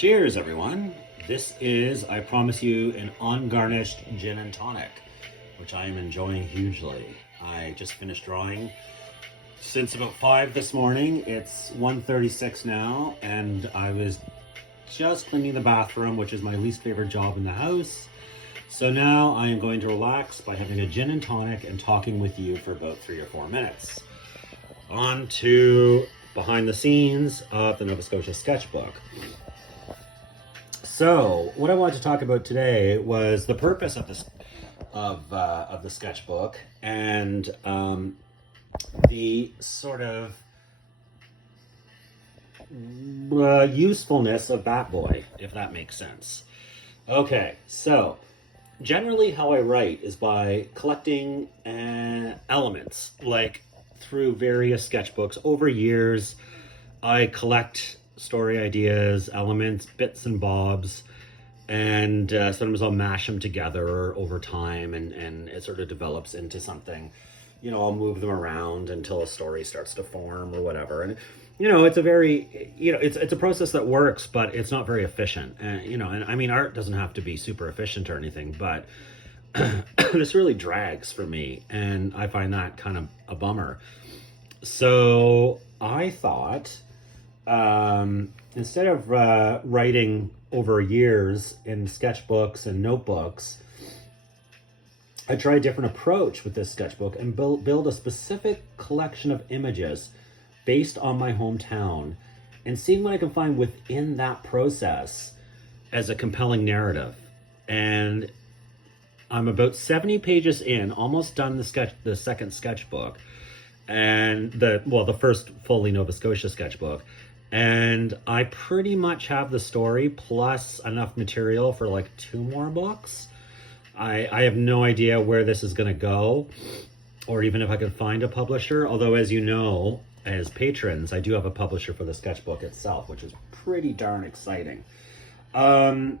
Cheers, everyone. This is, I promise you, an ungarnished gin and tonic, which I am enjoying hugely. I just finished drawing since about 5 this morning. It's 1:36 now, and I was just cleaning the bathroom, which is my least favorite job in the house. So now I am going to relax by having a gin and tonic and talking with you for about 3 or 4 minutes. On to behind the scenes of the Nova Scotia sketchbook. So, what I wanted to talk about today was the purpose of this of the sketchbook and the sort of usefulness of Bat Boy, if that makes sense. Okay, so generally how I write is by collecting elements, like through various sketchbooks. Over years, I collect story ideas, elements, bits and bobs, and sometimes I'll mash them together over time, and it sort of develops into something. You know, I'll move them around until a story starts to form or whatever. And it's a very, it's a process that works, but it's not very efficient. And I mean, art doesn't have to be super efficient or anything, but this really drags for me, and I find that kind of a bummer. So I thought, instead of writing over years in sketchbooks and notebooks, I tried a different approach with this sketchbook and build a specific collection of images based on my hometown, and seeing what I can find within that process as a compelling narrative. And I'm about 70 pages in, almost done the second sketchbook, and the first fully Nova Scotia sketchbook. And I pretty much have the story plus enough material for like 2 more books. I have no idea where this is going to go, or even if I can find a publisher. Although, as you know, as patrons, I do have a publisher for the sketchbook itself, which is pretty darn exciting. And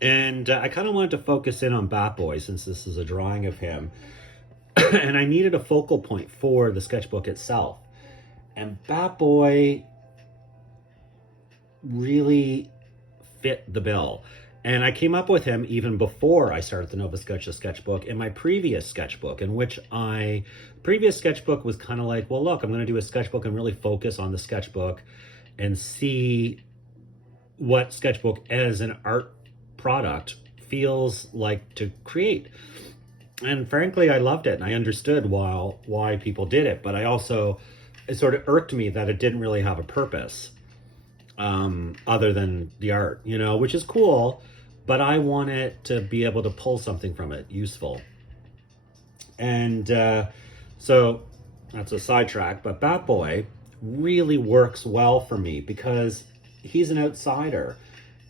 I kind of wanted to focus in on Bat Boy, since this is a drawing of him. And I needed a focal point for the sketchbook itself. And Bat Boy really fit the bill. And I came up with him even before I started the Nova Scotia sketchbook in my previous sketchbook, in which previous sketchbook was kind of like, well, look, I'm going to do a sketchbook and really focus on the sketchbook and see what sketchbook as an art product feels like to create. And frankly, I loved it, and I understood why people did it, but it sort of irked me that it didn't really have a purpose other than the art, which is cool, but I want it to be able to pull something from it useful. And so that's a sidetrack, but Bat Boy really works well for me because he's an outsider,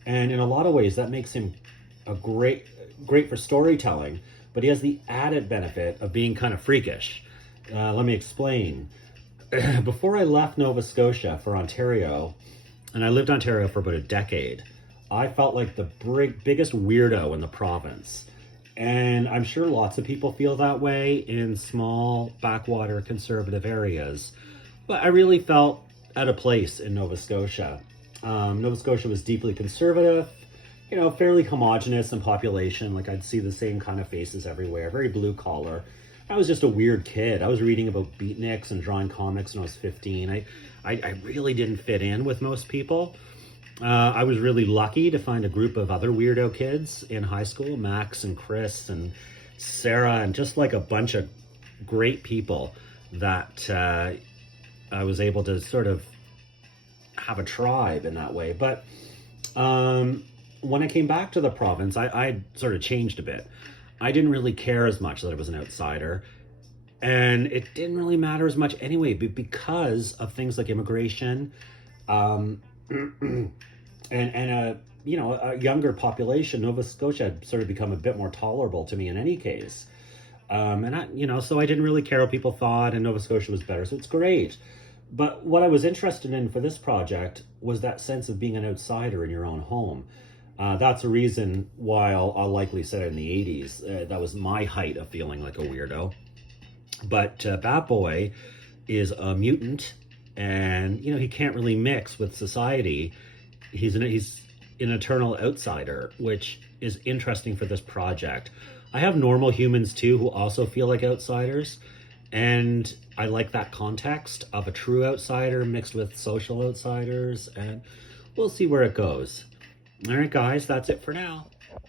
and in a lot of ways that makes him a great for storytelling, but he has the added benefit of being kind of freakish. Let me explain. Before I left Nova Scotia for Ontario, and I lived in Ontario for about a decade, I felt like the biggest weirdo in the province. And I'm sure lots of people feel that way in small backwater conservative areas. But I really felt at a place in Nova Scotia. Nova Scotia was deeply conservative, fairly homogenous in population. Like, I'd see the same kind of faces everywhere, very blue collar. I was just a weird kid. I was reading about beatniks and drawing comics when I was 15. I really didn't fit in with most people. I was really lucky to find a group of other weirdo kids in high school, Max and Chris and Sarah, and just like a bunch of great people that I was able to sort of have a tribe in that way. But when I came back to the province, I sort of changed a bit. I didn't really care as much that I was an outsider, and it didn't really matter as much anyway, because of things like immigration, and a younger population. Nova Scotia had sort of become a bit more tolerable to me in any case, so I didn't really care what people thought, and Nova Scotia was better, so it's great. But what I was interested in for this project was that sense of being an outsider in your own home. That's a reason why I'll likely say in the 80s, that was my height of feeling like a weirdo. But Bat Boy is a mutant, and he can't really mix with society, he's an eternal outsider, which is interesting for this project. I have normal humans too who also feel like outsiders, and I like that context of a true outsider mixed with social outsiders, and we'll see where it goes. All right, guys, that's it for now.